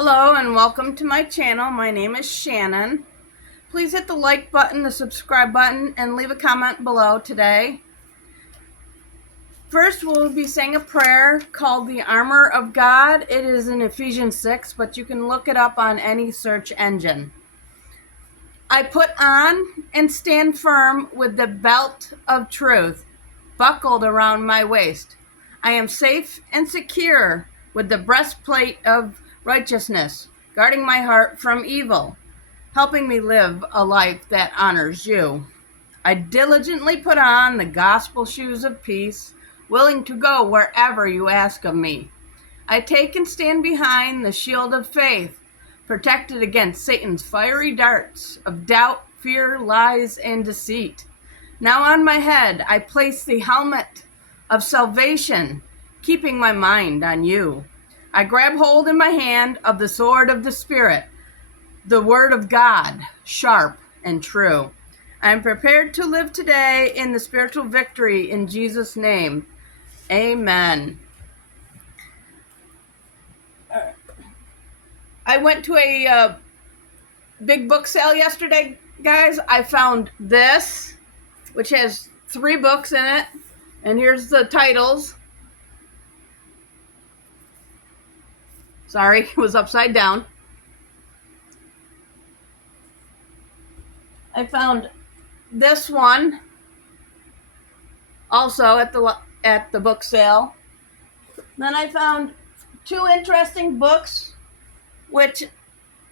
Hello and welcome to my channel. My name is Shannon. Please hit the like button, the subscribe button, and leave a comment below today. First, we'll be saying a prayer called the Armor of God. It is in Ephesians 6, but you can look it up on any search engine. I put on and stand firm with the belt of truth buckled around my waist. I am safe and secure with the breastplate of righteousness, guarding my heart from evil, helping me live a life that honors you. I diligently put on the gospel shoes of peace, willing to go wherever you ask of me. I take and stand behind the shield of faith, protected against Satan's fiery darts of doubt, fear, lies, and deceit. Now on my head I place the helmet of salvation, keeping my mind on you. I grab hold in my hand of the sword of the Spirit, the word of God, sharp and true. I am prepared to live today in the spiritual victory in Jesus' name. Amen. I went to a big book sale yesterday, guys. I found this, which has 3 books in it, and here's the titles. Sorry, it was upside down. I found this one also at the book sale. Then I found 2 interesting books, which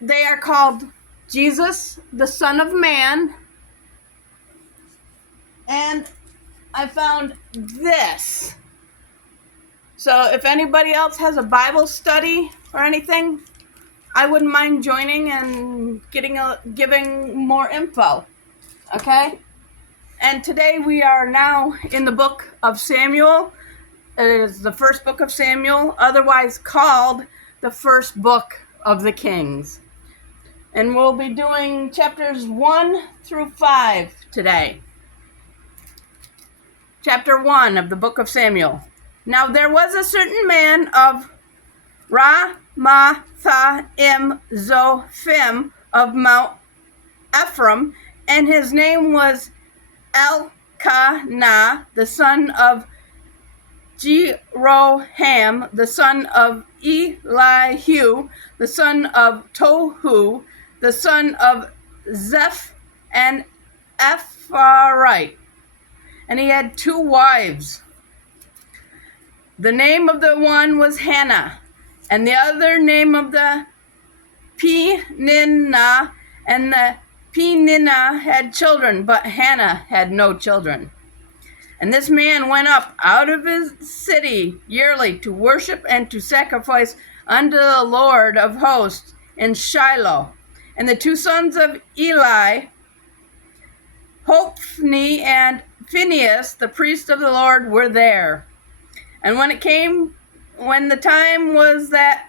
they are called Jesus, the Son of Man, and I found this. So if anybody else has a Bible study or anything, I wouldn't mind joining and giving more info. Okay? And today we are now in the book of Samuel. It is the first book of Samuel, otherwise called the first book of the Kings. And we'll be doing chapters 1 through 5 today. Chapter 1 of the book of Samuel. Now there was a certain man of Ramathaim Zophim of Mount Ephraim, and his name was Elkanah, the son of Jeroham, the son of Elihu, the son of Tohu, the son of Zeph, and Ephraite. And he had 2 wives. The name of the one was Hannah, and the other name of the Peninnah, and the Peninnah had children, but Hannah had no children. And this man went up out of his city yearly to worship and to sacrifice unto the Lord of hosts in Shiloh. And the 2 sons of Eli, Hophni and Phinehas, the priest of the Lord, were there. And when the time was that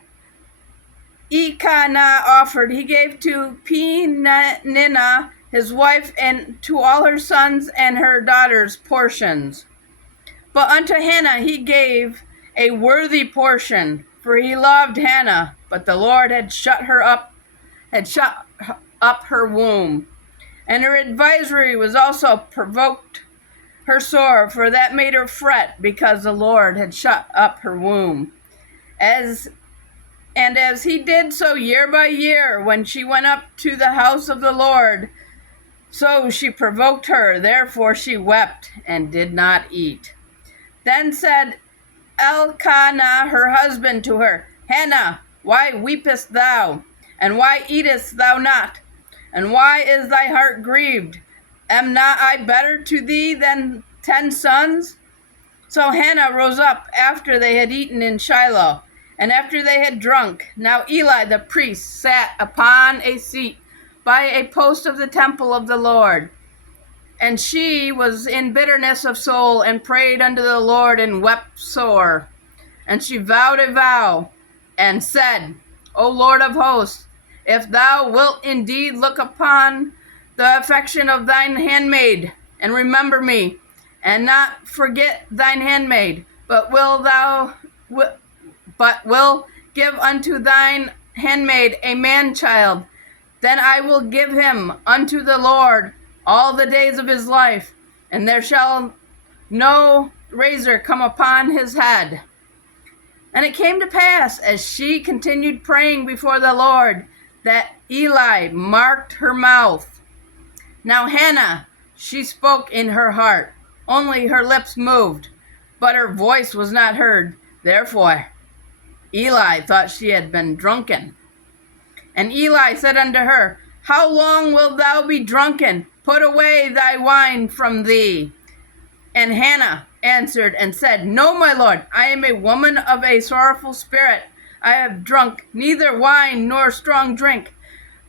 Elkanah offered, he gave to Peninnah his wife and to all her sons and her daughters portions. But unto Hannah he gave a worthy portion, for he loved Hannah, but the Lord had shut up her womb. And her advisory was also provoked her sore, for that made her fret, because the Lord had shut up her womb. As he did so year by year, when she went up to the house of the Lord, so she provoked her. Therefore she wept and did not eat. Then said Elkanah her husband to her, Hannah, why weepest thou? And why eatest thou not? And why is thy heart grieved? Am not I better to thee than 10 sons? So Hannah rose up after they had eaten in Shiloh, and after they had drunk. Now Eli the priest sat upon a seat by a post of the temple of the Lord. And she was in bitterness of soul, and prayed unto the Lord, and wept sore. And she vowed a vow, and said, O Lord of hosts, if thou wilt indeed look upon the affection of thine handmaid, and remember me, and not forget thine handmaid, but will give unto thine handmaid a man-child, then I will give him unto the Lord all the days of his life, and there shall no razor come upon his head. And it came to pass, as she continued praying before the Lord, that Eli marked her mouth. Now Hannah, she spoke in her heart, only her lips moved, but her voice was not heard. Therefore Eli thought she had been drunken. And Eli said unto her, How long wilt thou be drunken? Put away thy wine from thee. And Hannah answered and said, No, my lord, I am a woman of a sorrowful spirit. I have drunk neither wine nor strong drink,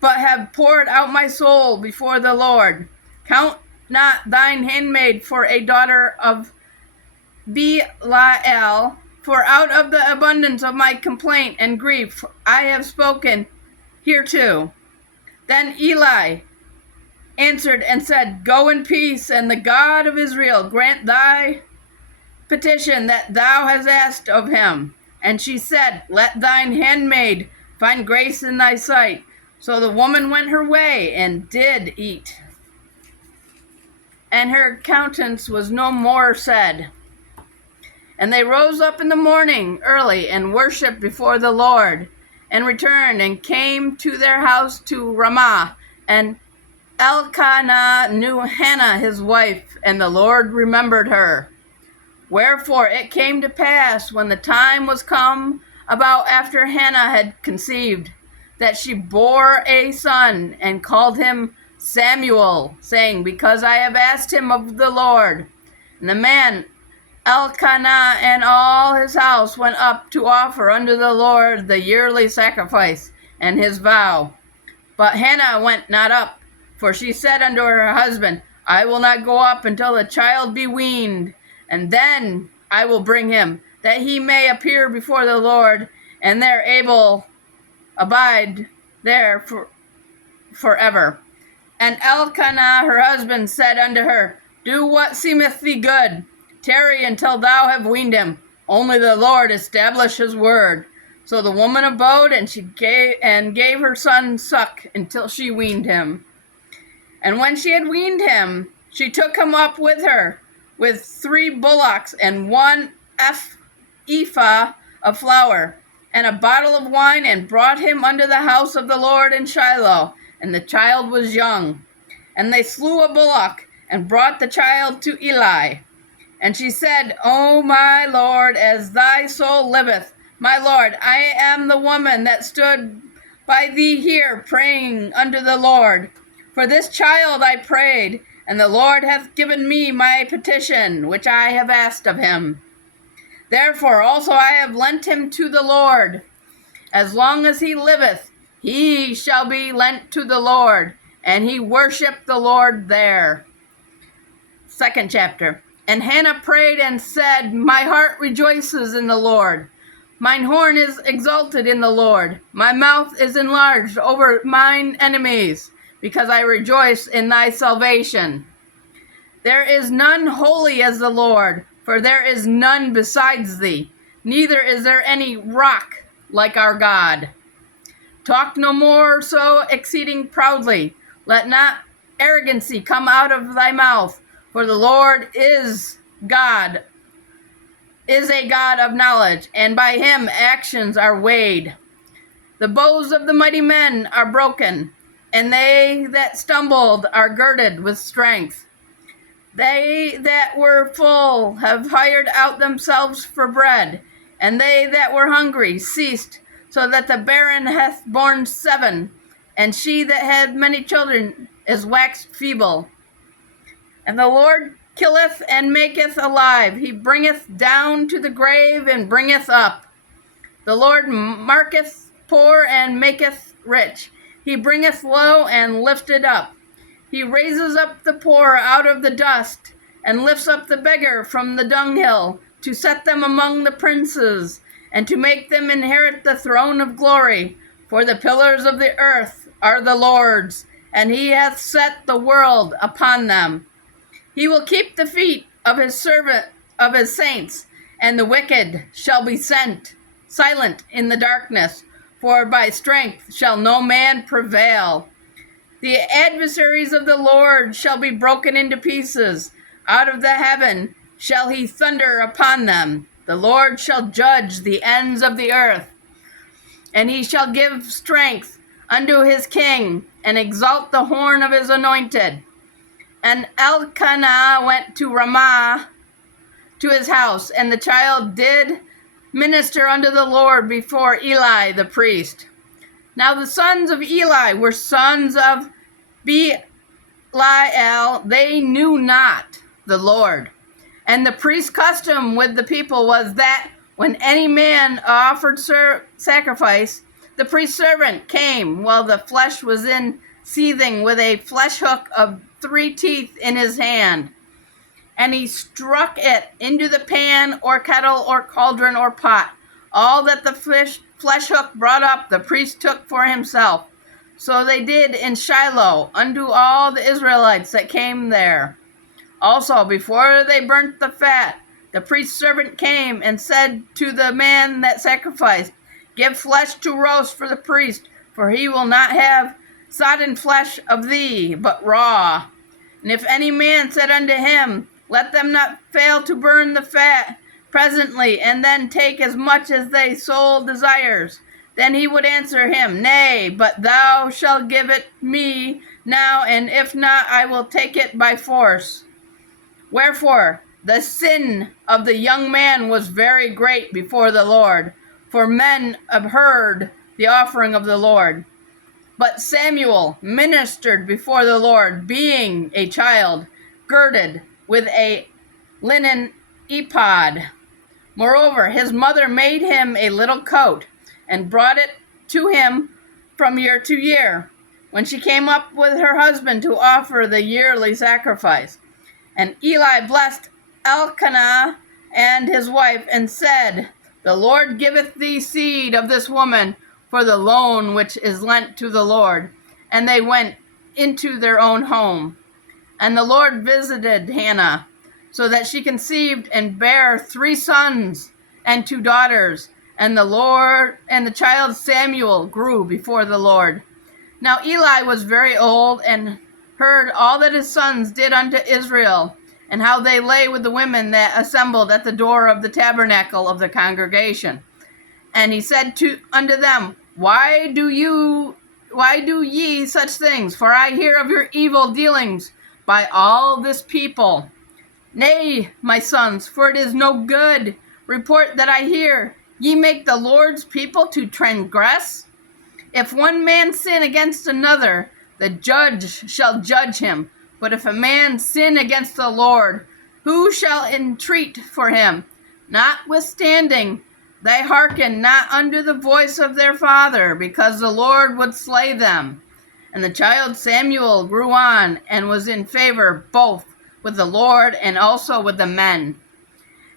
but have poured out my soul before the Lord. Count not thine handmaid for a daughter of Belial, for out of the abundance of my complaint and grief I have spoken hereto. Then Eli answered and said, Go in peace, and the God of Israel grant thy petition that thou hast asked of him. And she said, Let thine handmaid find grace in thy sight. So the woman went her way and did eat, and her countenance was no more said. And they rose up in the morning early and worshipped before the Lord, and returned and came to their house to Ramah. And Elkanah knew Hannah his wife, and the Lord remembered her. Wherefore it came to pass, when the time was come about after Hannah had conceived, that she bore a son, and called him Samuel, saying, Because I have asked him of the Lord. And the man Elkanah and all his house went up to offer unto the Lord the yearly sacrifice and his vow. But Hannah went not up, for she said unto her husband, I will not go up until the child be weaned, and then I will bring him, that he may appear before the Lord, and there abide there forever. And Elkanah her husband said unto her, Do what seemeth thee good. Tarry until thou have weaned him. Only the Lord establish his word. So the woman abode, and she gave her son suck until she weaned him. And when she had weaned him, she took him up with her, with 3 bullocks, and 1 ephah of flour, and a bottle of wine, and brought him unto the house of the Lord in Shiloh. And the child was young. And they slew a bullock, and brought the child to Eli. And she said, O my Lord, as thy soul liveth, my Lord, I am the woman that stood by thee here praying unto the Lord. For this child I prayed, and the Lord hath given me my petition, which I have asked of him. Therefore also I have lent him to the Lord. As long as he liveth, he shall be lent to the Lord. And he worshipped the Lord there. 2nd chapter. And Hannah prayed and said, My heart rejoices in the Lord. Mine horn is exalted in the Lord. My mouth is enlarged over mine enemies, because I rejoice in thy salvation. There is none holy as the Lord, for there is none besides thee. Neither is there any rock like our God. Talk no more so exceeding proudly. Let not arrogancy come out of thy mouth. For the Lord is God, is a God of knowledge, and by him actions are weighed. The bows of the mighty men are broken, and they that stumbled are girded with strength. They that were full have hired out themselves for bread, and they that were hungry ceased, so that the barren hath borne 7, and she that had many children is waxed feeble. And the Lord killeth and maketh alive. He bringeth down to the grave and bringeth up. The Lord marketh poor and maketh rich. He bringeth low and lifteth up. He raises up the poor out of the dust, and lifts up the beggar from the dunghill, to set them among the princes, and to make them inherit the throne of glory. For the pillars of the earth are the Lord's, and he hath set the world upon them. He will keep the feet of his saints, and the wicked shall be silent in the darkness. for by strength shall no man prevail. The adversaries of the Lord shall be broken into pieces. Out of the heaven shall he thunder upon them. The Lord shall judge the ends of the earth. And he shall give strength unto his king, and exalt the horn of his anointed. And Elkanah went to Ramah to his house, and the child did minister unto the Lord before Eli the priest. Now the sons of Eli were sons of Belial. They knew not the Lord. And the priest's custom with the people was that when any man offered sacrifice, the priest's servant came while the flesh was in seething with a flesh hook of 3 teeth in his hand. And he struck it into the pan or kettle or cauldron or pot. All that the flesh hook brought up, the priest took for himself. So they did in Shiloh unto all the Israelites that came there. Also, before they burnt the fat, the priest's servant came and said to the man that sacrificed, Give flesh to roast for the priest, for he will not have sodden flesh of thee, but raw. And if any man said unto him, Let them not fail to burn the fat presently, and then take as much as thy soul desires, then he would answer him, Nay, but thou shalt give it me now, and if not, I will take it by force. Wherefore, the sin of the young man was very great before the Lord, for men abhorred the offering of the Lord. But Samuel ministered before the Lord, being a child, girded with a linen ephod. Moreover, his mother made him a little coat, and brought it to him from year to year, when she came up with her husband to offer the yearly sacrifice. And Eli blessed Elkanah and his wife, and said, The Lord giveth thee seed of this woman for the loan which is lent to the Lord. And they went into their own home. And the Lord visited Hannah, so that she conceived and bare 3 sons and 2 daughters. And the child Samuel grew before the Lord. Now Eli was very old, and heard all that his sons did unto Israel, and how they lay with the women that assembled at the door of the tabernacle of the congregation. And he said unto them, Why do ye such things? For I hear of your evil dealings by all this people. Nay, my sons, for it is no good report that I hear. Ye make the Lord's people to transgress? If one man sin against another, the judge shall judge him. But if a man sin against the Lord, who shall entreat for him? Notwithstanding, they hearken not unto the voice of their father, because the Lord would slay them. And the child Samuel grew on, and was in favor both with the Lord and also with the men.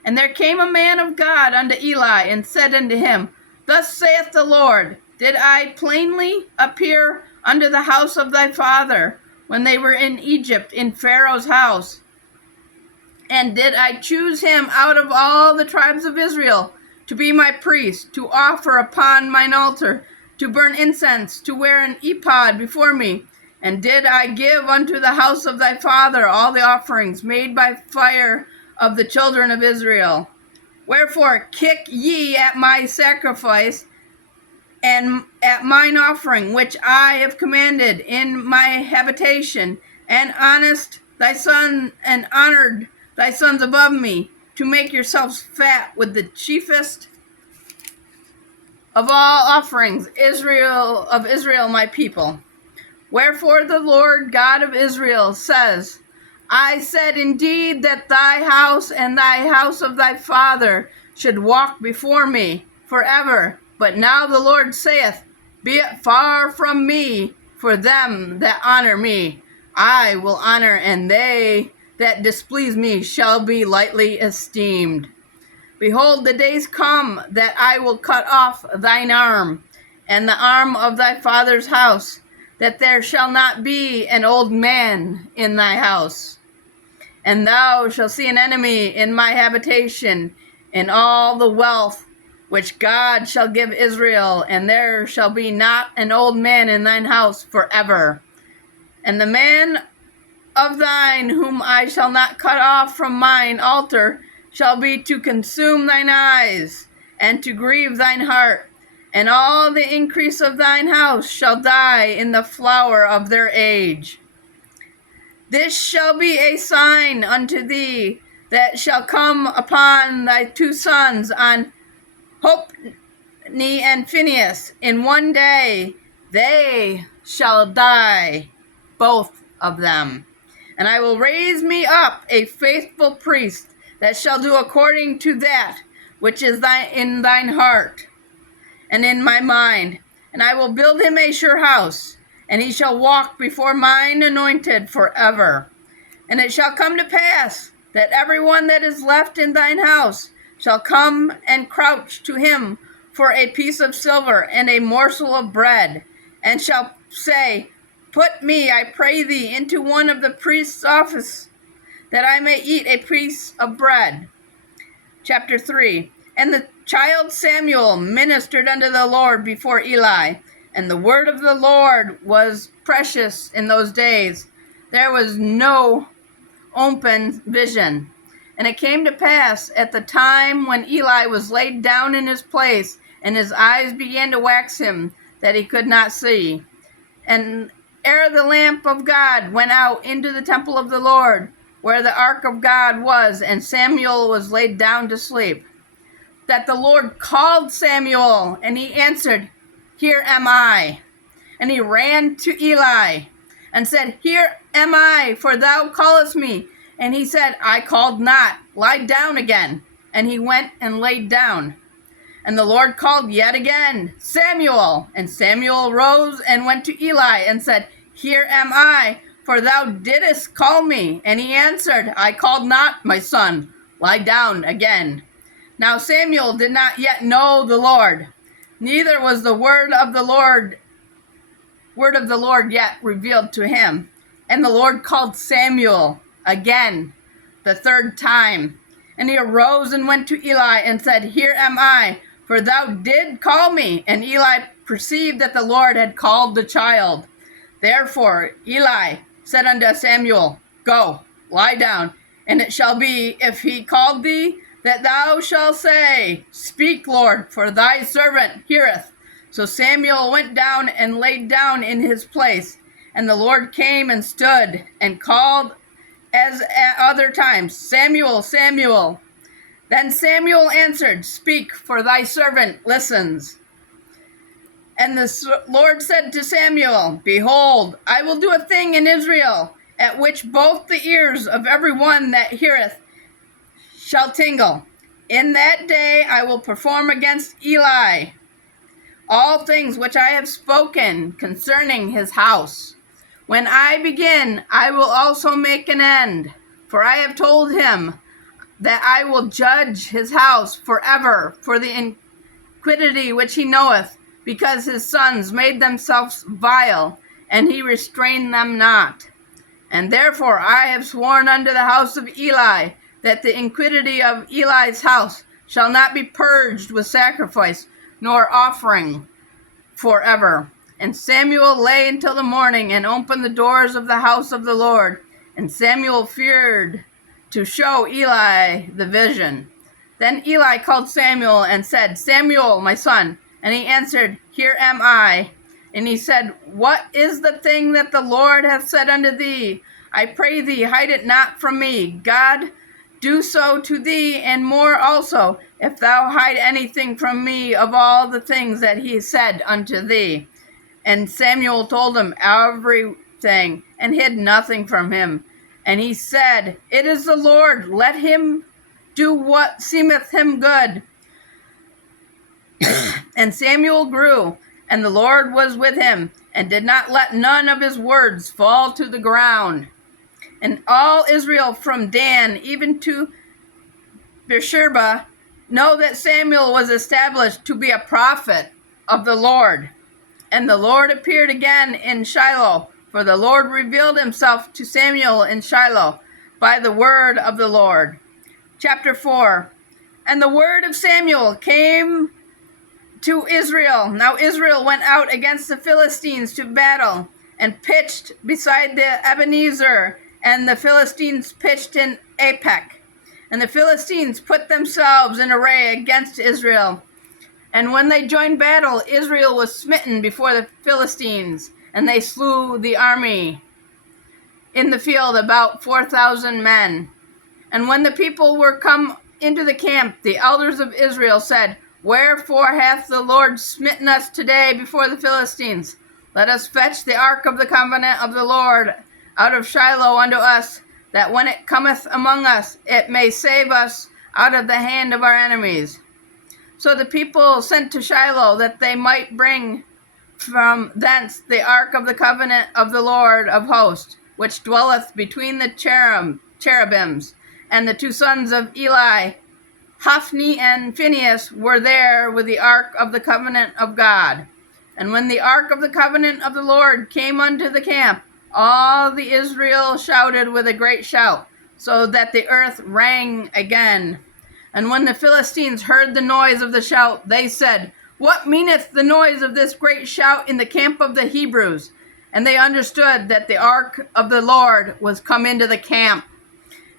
And there came a man of God unto Eli, and said unto him, Thus saith the Lord, Did I plainly appear unto the house of thy father, when they were in Egypt in Pharaoh's house? And did I choose him out of all the tribes of Israel to be my priest, to offer upon mine altar, to burn incense, to wear an ephod before me? And did I give unto the house of thy father all the offerings made by fire of the children of Israel? Wherefore kick ye at my sacrifice, and at mine offering, which I have commanded in my habitation, and honored thy sons above me, to make yourselves fat with the chiefest of all offerings, of Israel my people. Wherefore the Lord God of Israel says, I said indeed that thy house and thy house of thy father should walk before me forever. But now the Lord saith, Be it far from me, for them that honor me I will honor, and they that displease me shall be lightly esteemed. Behold, the days come that I will cut off thine arm, and the arm of thy father's house, that there shall not be an old man in thy house. And thou shalt see an enemy in my habitation, in all the wealth which God shall give Israel, and there shall be not an old man in thine house forever. And the man of thine whom I shall not cut off from mine altar shall be to consume thine eyes, and to grieve thine heart, and all the increase of thine house shall die in the flower of their age. This shall be a sign unto thee that shall come upon thy two sons, on Hophni and Phinehas. In one day they shall die, both of them. And I will raise me up a faithful priest that shall do according to that which is in thine heart and in my mind. And I will build him a sure house, and he shall walk before mine anointed forever. And it shall come to pass that every one that is left in thine house shall come and crouch to him for a piece of silver and a morsel of bread, and shall say, Put me, I pray thee, into one of the priest's office, that I may eat a piece of bread. Chapter 3. And the child Samuel ministered unto the Lord before Eli, and the word of the Lord was precious in those days. There was no open vision. And it came to pass at the time when Eli was laid down in his place, and his eyes began to wax him, that he could not see. And ere the lamp of God went out into the temple of the Lord, where the ark of God was, and Samuel was laid down to sleep, that the Lord called Samuel, and he answered, Here am I. And he ran to Eli, and said, Here am I, for thou callest me. And he said, I called not, lie down again. And he went and laid down. And the Lord called yet again, Samuel. And Samuel rose and went to Eli, and said, Here am I, for thou didst call me. And he answered, I called not, my son, lie down again. Now Samuel did not yet know the Lord, neither was the word of the Lord yet revealed to him. And the Lord called Samuel again, the third time. And he arose and went to Eli, and said, Here am I, for thou did call me. And Eli perceived that the Lord had called the child. Therefore Eli said unto Samuel, Go, lie down, and it shall be, if he called thee, that thou shalt say, Speak, Lord, for thy servant heareth. So Samuel went down and laid down in his place. And the Lord came and stood and called as at other times, Samuel, Samuel. Then Samuel answered, Speak, for thy servant listens. And the Lord said to Samuel, Behold, I will do a thing in Israel, at which both the ears of every one that heareth shall tingle. In that day I will perform against Eli all things which I have spoken concerning his house. When I begin, I will also make an end. For I have told him that I will judge his house forever for the iniquity which he knoweth, because his sons made themselves vile, and he restrained them not. And therefore I have sworn unto the house of Eli, that the iniquity of Eli's house shall not be purged with sacrifice, nor offering forever. And Samuel lay until the morning, and opened the doors of the house of the Lord. And Samuel feared to show Eli the vision. Then Eli called Samuel, and said, Samuel, my son. And he answered, Here am I. And he said, What is the thing that the Lord hath said unto thee? I pray thee, hide it not from me. God do so to thee, and more also, if thou hide anything from me of all the things that he said unto thee. And Samuel told him everything, and hid nothing from him. And he said, It is the Lord, let him do what seemeth him good. And Samuel grew, and the Lord was with him, and did not let none of his words fall to the ground. And all Israel from Dan even to Beersheba know that Samuel was established to be a prophet of the Lord. And the Lord appeared again in Shiloh, for the Lord revealed himself to Samuel in Shiloh by the word of the Lord. Chapter 4. And the word of Samuel came to Israel. Now Israel went out against the Philistines to battle, and pitched beside the Ebenezer, and the Philistines pitched in Aphek. And the Philistines put themselves in array against Israel. And when they joined battle, Israel was smitten before the Philistines, and they slew the army in the field, about 4,000 men. And when the people were come into the camp, the elders of Israel said, Wherefore hath the Lord smitten us today before the Philistines? Let us fetch the ark of the covenant of the Lord out of Shiloh unto us, that when it cometh among us, it may save us out of the hand of our enemies. So the people sent to Shiloh, that they might bring from thence the ark of the covenant of the Lord of hosts, which dwelleth between the cherubims. And the two sons of Eli, Hophni and Phinehas, were there with the ark of the covenant of God. And when the ark of the covenant of the Lord came unto the camp, all the Israel shouted with a great shout, so that the earth rang again. And when the Philistines heard the noise of the shout, they said, What meaneth the noise of this great shout in the camp of the Hebrews? And they understood that the ark of the Lord was come into the camp.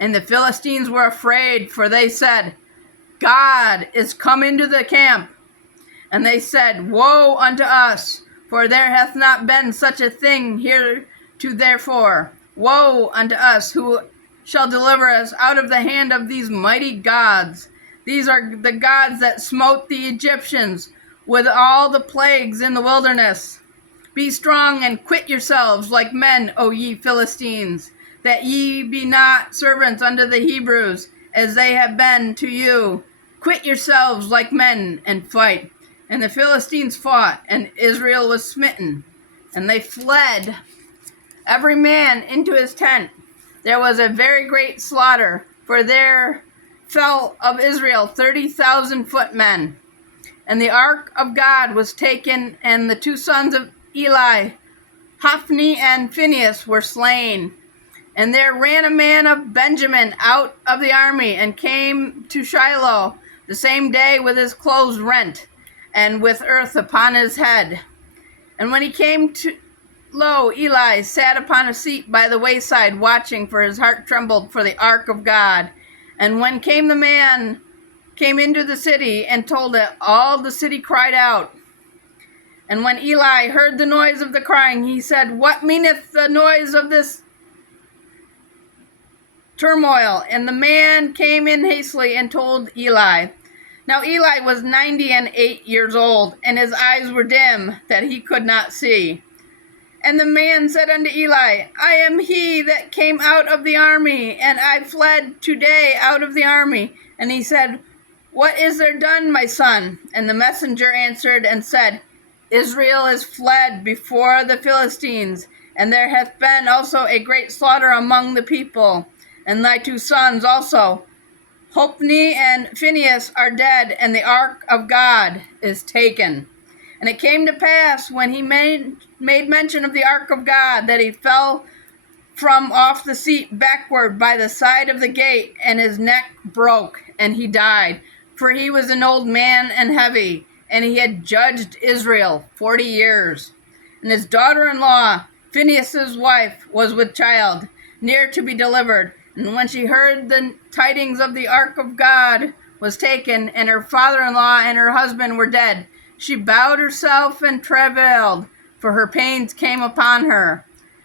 And the Philistines were afraid, for they said, God is come into the camp. And they said, Woe unto us, for there hath not been such a thing heretofore. Woe unto us, who shall deliver us out of the hand of these mighty gods. These are the gods that smote the Egyptians with all the plagues in the wilderness. Be strong and quit yourselves like men, O ye Philistines, that ye be not servants unto the Hebrews, as they have been to you. Quit yourselves like men and fight. And the Philistines fought, and Israel was smitten, and they fled, every man into his tent. There was a very great slaughter, for there fell of Israel 30,000 footmen. And the ark of God was taken, and the two sons of Eli, Hophni and Phinehas, were slain. And there ran a man of Benjamin out of the army, and came to Shiloh the same day with his clothes rent, and with earth upon his head. And when he came to, lo, Eli sat upon a seat by the wayside, watching, for his heart trembled for the ark of God. And when the man came into the city, and told it, all the city cried out. And when Eli heard the noise of the crying, he said, What meaneth the noise of this turmoil? And the man came in hastily and told Eli. Now Eli was 98 years old, and his eyes were dim, that he could not see. And the man said unto Eli, I am he that came out of the army, and I fled today out of the army. And he said, What is there done, my son? And the messenger answered and said, Israel is fled before the Philistines, and there hath been also a great slaughter among the people. And thy two sons also, Hophni and Phinehas, are dead, and the ark of God is taken. And it came to pass, when he made mention of the ark of God, that he fell from off the seat backward by the side of the gate, and his neck broke, and he died. For he was an old man and heavy, and he had judged Israel 40 years. And his daughter-in-law, Phinehas' wife, was with child, near to be delivered. And when she heard the tidings of the ark of God was taken, and her father-in-law and her husband were dead, she bowed herself and travailed, for her pains came upon her.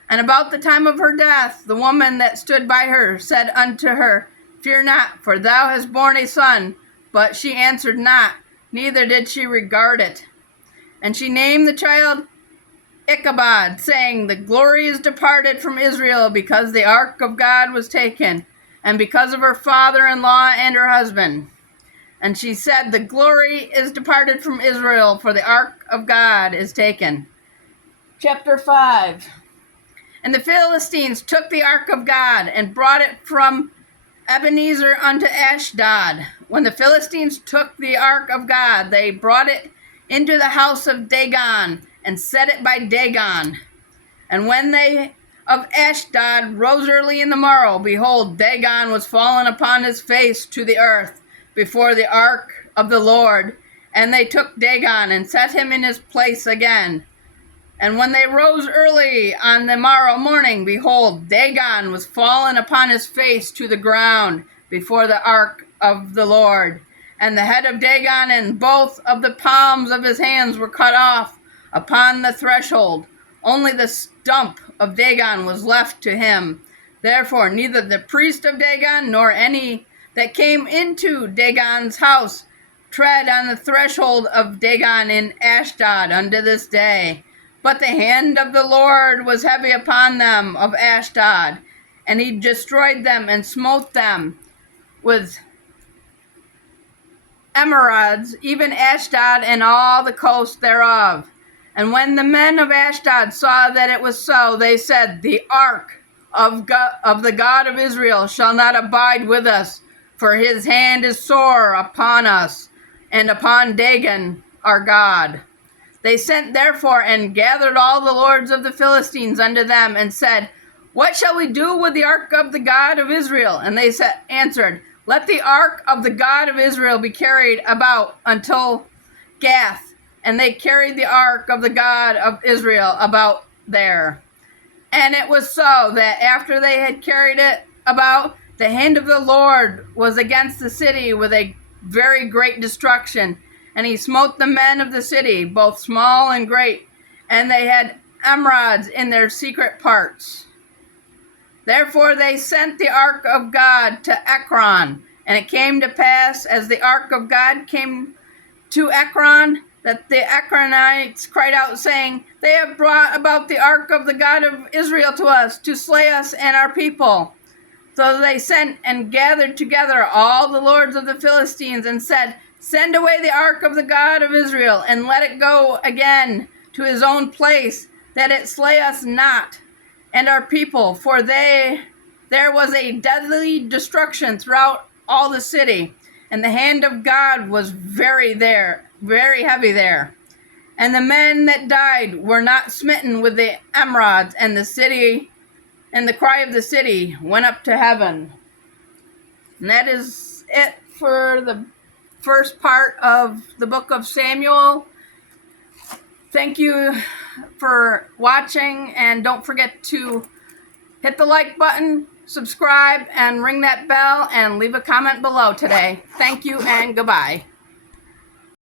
And about the time of her death, the woman that stood by her said unto her, Fear not, for thou hast borne a son. But she answered not, neither did she regard it. And she named the child Ichabod, saying, The glory is departed from Israel, because the ark of God was taken, and because of her father-in-law and her husband. And she said, The glory is departed from Israel, for the ark of God is taken. Chapter 5. And the Philistines took the ark of God, and brought it from Ebenezer unto Ashdod. When the Philistines took the ark of God, they brought it into the house of Dagon, and set it by Dagon. And when they of Ashdod rose early in the morrow, behold, Dagon was fallen upon his face to the earth before the ark of the Lord. And they took Dagon and set him in his place again. And when they rose early on the morrow morning, behold, Dagon was fallen upon his face to the ground before the ark of the Lord. And the head of Dagon and both of the palms of his hands were cut off upon the threshold. Only the stump of Dagon was left to him. Therefore neither the priest of Dagon nor any that came into Dagon's house tread on the threshold of Dagon in Ashdod unto this day. But the hand of the Lord was heavy upon them of Ashdod, and he destroyed them and smote them with emerods, even Ashdod and all the coast thereof. And when the men of Ashdod saw that it was so, they said, the ark of the God of Israel shall not abide with us, for his hand is sore upon us and upon Dagon our God. They sent therefore and gathered all the lords of the Philistines unto them, and said, what shall we do with the ark of the God of Israel? And they answered, let the ark of the God of Israel be carried about until Gath. And they carried the ark of the God of Israel about there. And it was so that after they had carried it about, the hand of the Lord was against the city with a very great destruction. And he smote the men of the city, both small and great, and they had emerods in their secret parts. Therefore they sent the ark of God to Ekron. And it came to pass, as the ark of God came to Ekron, that the Ekronites cried out, saying, they have brought about the ark of the God of Israel to us, to slay us and our people. So they sent and gathered together all the lords of the Philistines, and said, send away the ark of the God of Israel, and let it go again to his own place, that it slay us not and our people. For there was a deadly destruction throughout all the city, and the hand of God was very heavy there. And the men that died were not smitten with the emerods, and the city, and the cry of the city went up to heaven. And that is it for the first part of the book of Samuel. Thank you for watching, and don't forget to hit the like button, subscribe, and ring that bell, and leave a comment below today. Thank you, and goodbye.